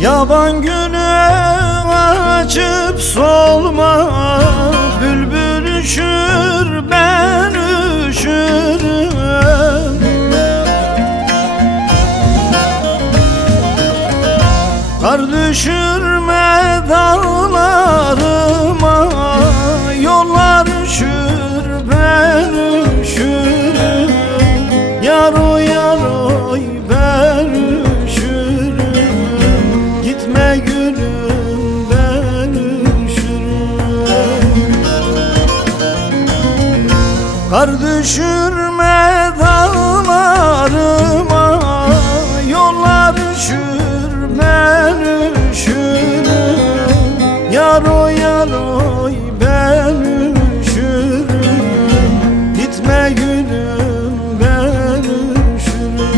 Yaban günü açıp solma, bülbül üşür ben üşürüm. Kar düşürme dağlarıma, yollar üşür ben üşürüm. Yar oy yar oy ben üşürüm. Gitme gülüm ben üşürüm. Kar düşürme dağlarıma, yollar üşür ben üşürüm. Yar oy yar oy ben üşürüm. Gitme gülüm ben üşürüm.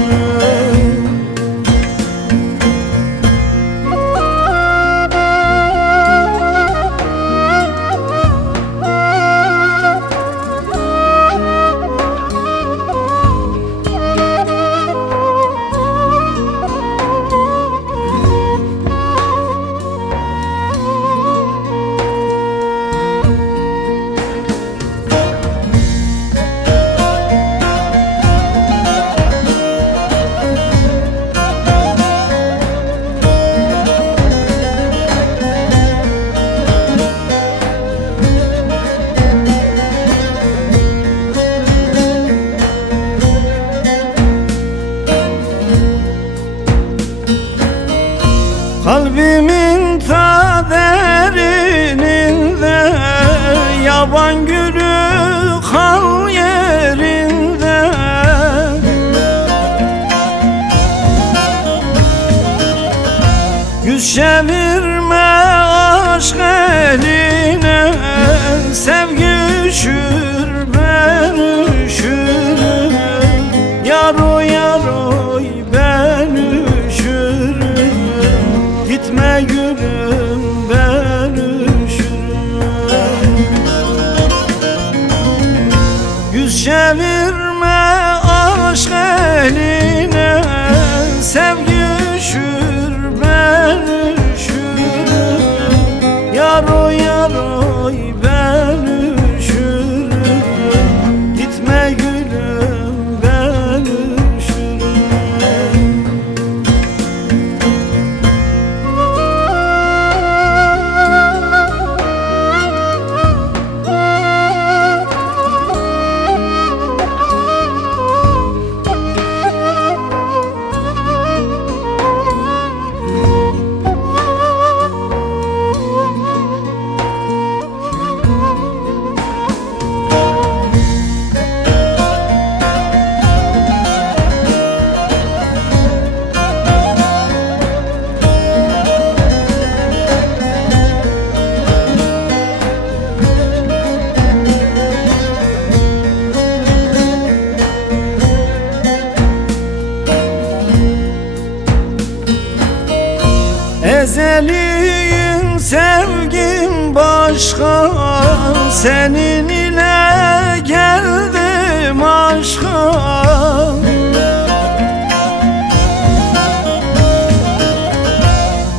Kalbimin ta derininde, yaban gülü kal yerinde. Yüz çevirme aşk eline, sevgi üşür ben üşürüm. Yar oy yar oy ben üşürüm. Gitme gülüm ben üşürüm. Yüz çevirme aşk eline, sevgi üşür ben üşürüm. Yar oy yar oy ben üşürüm. Gitme gülüm ben üşürüm. Ezeliyim sevgim başka, senin ile geldim aşka.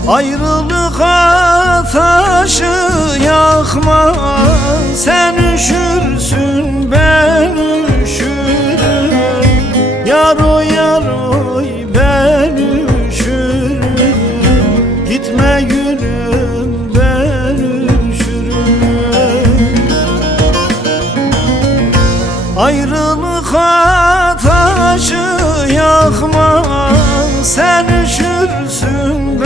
Ayrılık ateşi yakma, sen üşürsün ben üşürüm. Yar oy yar oy ben üşürüm. Gitme gülüm ben üşürüm. Ayrılık ateşi yakma, sen üşürsün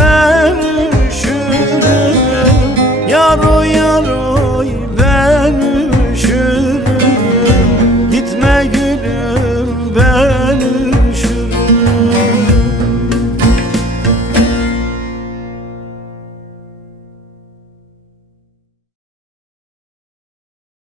yar